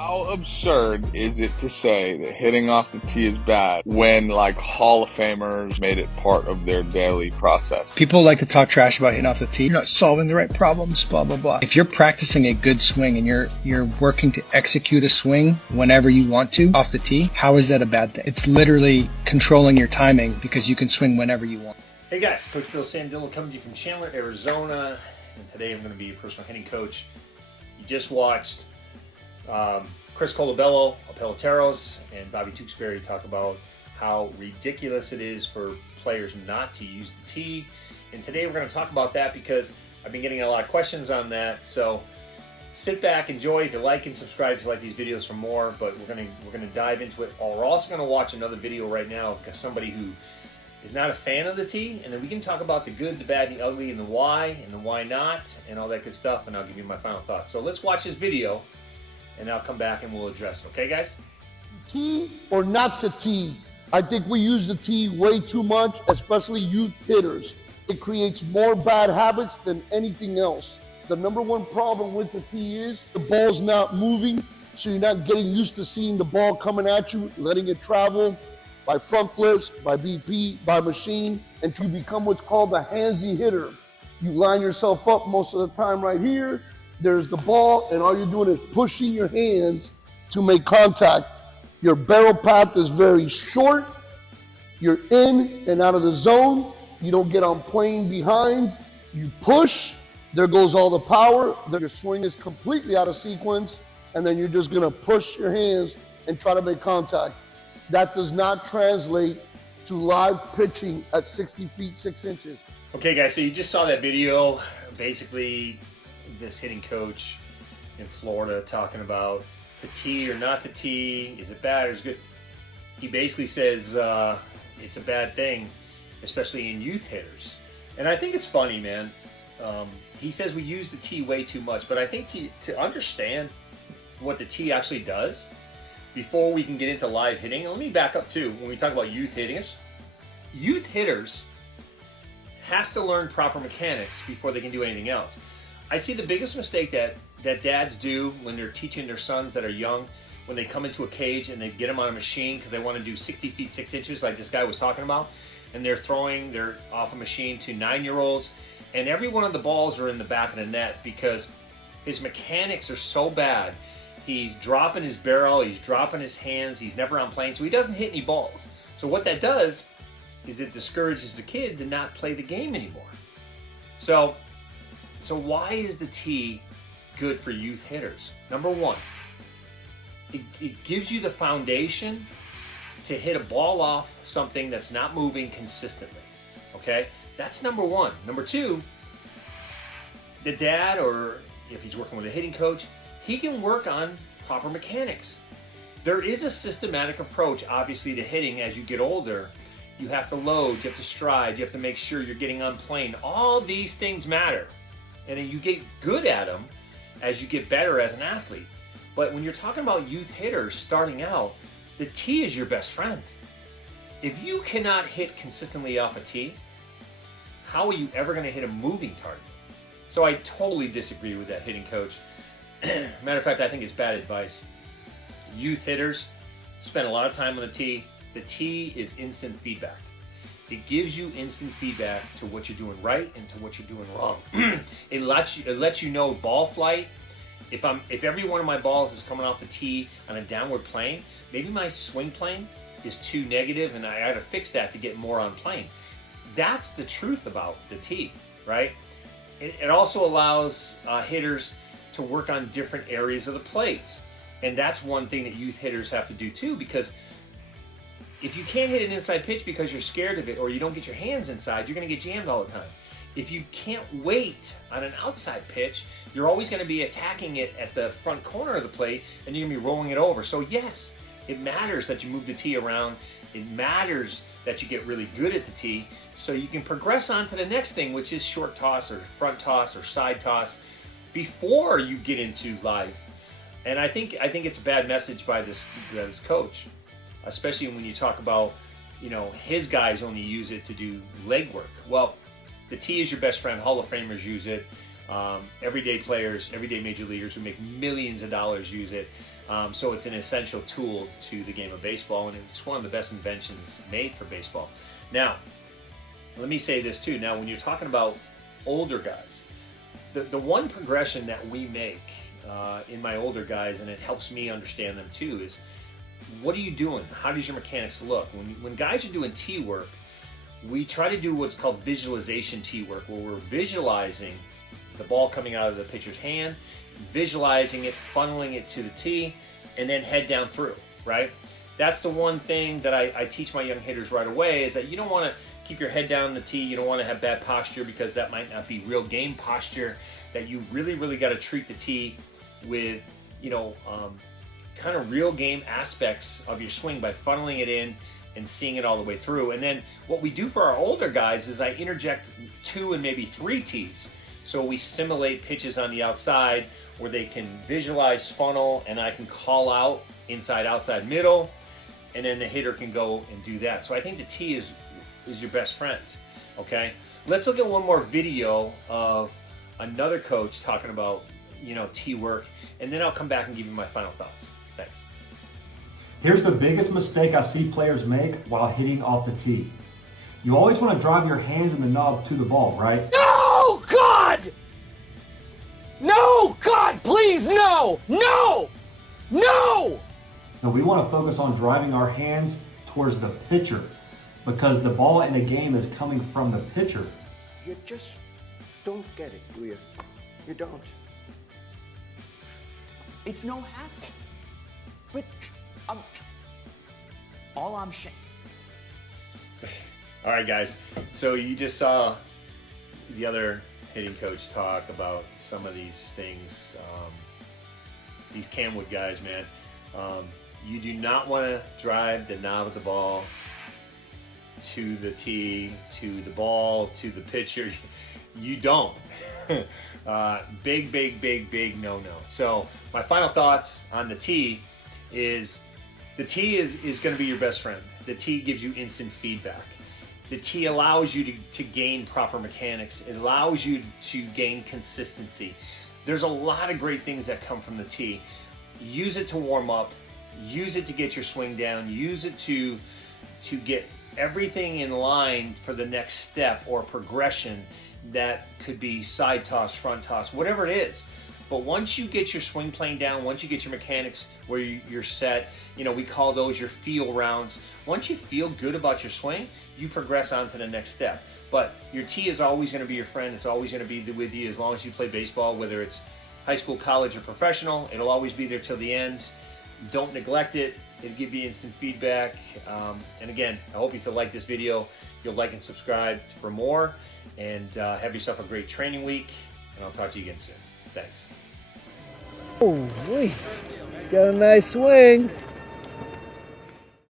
How absurd is it to say that hitting off the tee is bad when, like, Hall of Famers made it part of their daily process? People like to talk trash about hitting off the tee. You're not solving the right problems, blah, blah, blah. If you're practicing a good swing and you're working to execute a swing whenever you want to off the tee, how is that a bad thing? It's literally controlling your timing because you can swing whenever you want. Hey guys, Coach Bill Sandillo coming to you from Chandler, Arizona. And today I'm going to be your personal hitting coach. You just watched Chris Colabello of Peloteros and Bobby Tewksbury talk about how ridiculous it is for players not to use the tee. And today we're going to talk about that because I've been getting a lot of questions on that. So sit back, enjoy. If you like and subscribe if you like these videos for more. But we're going to dive into it. We're also going to watch another video right now because somebody who is not a fan of the tee, and then we can talk about the good, the bad, the ugly, and the why not, and all that good stuff, and I'll give you my final thoughts. So let's watch this video, and I'll come back and we'll address it. Okay, guys? Tee or not to tee? I think we use the tee way too much, especially youth hitters. It creates more bad habits than anything else. The number one problem with the tee is the ball's not moving, so you're not getting used to seeing the ball coming at you, letting it travel by front flips, by BP, by machine, and to become what's called a handsy hitter. You line yourself up most of the time right here, there's the ball, and all you're doing is pushing your hands to make contact. Your barrel path is very short, you're in and out of the zone, you don't get on plane behind, you push, there goes all the power, your swing is completely out of sequence, and then you're just gonna push your hands and try to make contact. That does not translate to live pitching at 60 feet, 6 inches. Okay, guys, so you just saw that video. Basically, this hitting coach in Florida talking about to tee or not to tee. Is it bad or is it good? He basically says it's a bad thing, especially in youth hitters. And I think it's funny, man. He says we use the tee way too much, but I think to understand what the tee actually does, before we can get into live hitting, and let me back up too, when we talk about youth hitters has to learn proper mechanics before they can do anything else. I see the biggest mistake that dads do when they're teaching their sons that are young, when they come into a cage and they get them on a machine because they want to do 60 feet, 6 inches like this guy was talking about, and they're off a machine to 9-year-olds, and every one of the balls are in the back of the net because his mechanics are so bad. He's dropping his barrel, he's dropping his hands, he's never on plane, so he doesn't hit any balls. So what that does is it discourages the kid to not play the game anymore. So why is the tee good for youth hitters? Number one, it gives you the foundation to hit a ball off something that's not moving consistently. Okay? That's number one. Number two, the dad, or if he's working with a hitting coach, he can work on proper mechanics. There is a systematic approach, obviously, to hitting as you get older. You have to load, you have to stride, you have to make sure you're getting on plane. All these things matter. And then you get good at them as you get better as an athlete. But when you're talking about youth hitters starting out, the tee is your best friend. If you cannot hit consistently off a tee, how are you ever going to hit a moving target? So I totally disagree with that hitting coach. Matter of fact, I think it's bad advice. Youth hitters spend a lot of time on the tee. The tee is instant feedback. It gives you instant feedback to what you're doing right and to what you're doing wrong. It lets you know ball flight. If every one of my balls is coming off the tee on a downward plane, maybe my swing plane is too negative and I got to fix that to get more on plane. That's the truth about the tee, right? It also allows hitters to work on different areas of the plates. And that's one thing that youth hitters have to do too, because if you can't hit an inside pitch because you're scared of it or you don't get your hands inside, you're going to get jammed all the time. If you can't wait on an outside pitch, you're always going to be attacking it at the front corner of the plate and you're going to be rolling it over. So yes, it matters that you move the tee around. It matters that you get really good at the tee so you can progress on to the next thing, which is short toss or front toss or side toss, before you get into live. And I think it's a bad message by this coach, especially when you talk about, his guys only use it to do leg work. Well, the tee is your best friend. Hall of Famers use it. Everyday players, everyday major leaguers who make millions of dollars use it. So it's an essential tool to the game of baseball, and it's one of the best inventions made for baseball. Now, let me say this too. Now, when you're talking about older guys, the one progression that we make in my older guys, and it helps me understand them too, is what are you doing? How does your mechanics look? When guys are doing tee work, we try to do what's called visualization tee work, where we're visualizing the ball coming out of the pitcher's hand, visualizing it, funneling it to the tee, and then head down through, right? That's the one thing that I teach my young hitters right away, is that you don't want to keep your head down in the tee. You don't want to have bad posture, because that might not be real game posture. That you really got to treat the tee with, kind of real game aspects of your swing by funneling it in and seeing it all the way through. And then what we do for our older guys is I interject 2 and maybe 3 tees. So we simulate pitches on the outside where they can visualize funnel, and I can call out inside, outside, middle, and then the hitter can go and do that. So I think the tee is your best friend, okay? Let's look at one more video of another coach talking about, tee work, and then I'll come back and give you my final thoughts. Thanks. Here's the biggest mistake I see players make while hitting off the tee. You always want to drive your hands in the knob to the ball, right? No, God! No, God, please, no! No! No! No, we want to focus on driving our hands towards the pitcher, because the ball in a game is coming from the pitcher. You just don't get it, do you? You don't. It's no hassle. But all I'm saying. All right, guys. So you just saw the other hitting coach talk about some of these things. These Camwood guys, man. You do not want to drive the knob of the ball to the tee, to the ball, to the pitcher. You don't. Big no-no. So my final thoughts on the tee is the tee is going to be your best friend. The tee gives you instant feedback. The tee allows you to gain proper mechanics. It allows you to gain consistency. There's a lot of great things that come from the tee. Use it to warm up. Use it to get your swing down. Use it to get everything in line for the next step or progression. That could be side toss, front toss, whatever it is. But once you get your swing plane down, once you get your mechanics where you're set, we call those your feel rounds. Once you feel good about your swing, you progress on to the next step. But your tee is always going to be your friend. It's always going to be with you as long as you play baseball, whether it's high school, college, or professional. It'll always be there till the end. Don't neglect it. It'll give you instant feedback. And again, I hope if you like this video, you'll like and subscribe for more. And have yourself a great training week. And I'll talk to you again soon. Thanks. Oh, wait. He's got a nice swing.